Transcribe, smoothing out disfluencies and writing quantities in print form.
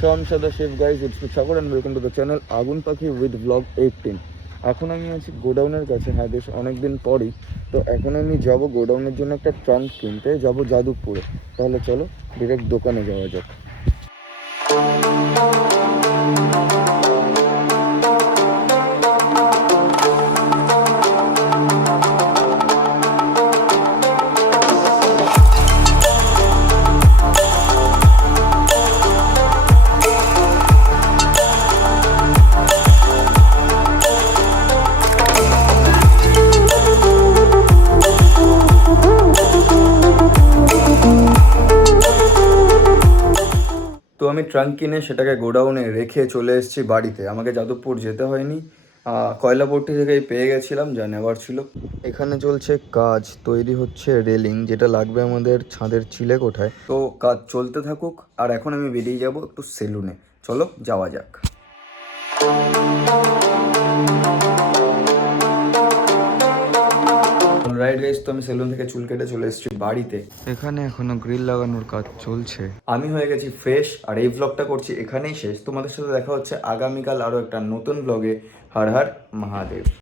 So I'm Sada Shiv guys, it's me Sagar and welcome to the channel আগুন পাখি with vlog 18। এখন আমি আছি গোডাউনের কাছে, হ্যাঁ বেশ অনেকদিন পরই। তো এখন আমি যাব গোডাউনের জন্য একটা ট্রাঙ্ক কিনতে, যাব যাদবপুরে। তাহলে চলো ডিরেক্ট দোকানে যাওয়া যাক। তো আমি ট্রাঙ্ক কিনে সেটাকে গোডাউনে রেখে চলে এসেছি বাড়িতে। আমাকে যাদবপুর যেতে হয়নি, কয়লাপট্টি থেকেই পেয়ে গেছিলাম যা নেওয়ার ছিল। এখানে চলছে কাজ, তৈরি হচ্ছে রেলিং, যেটা লাগবে আমাদের ছাদের চিলে কোঠায়। তো কাজ চলতে থাকুক, আর এখন আমি বেরিয়ে যাব একটু সেলুনে। চলো যাওয়া যাক। রাইট গাইস, তো আমি সেলুন থেকে চুল কেটে চলে এসেছি বাড়িতে। এখানে এখনো গ্রিল লাগানোর কাজ চলছে। আমি হয়ে গেছি ফ্রেশ, আর এই ব্লগটা করছি এখানেই শেষ। তোমাদের সাথে দেখা হচ্ছে আগামীকাল আরও একটা নতুন ব্লগে। হর হর মহাদেব।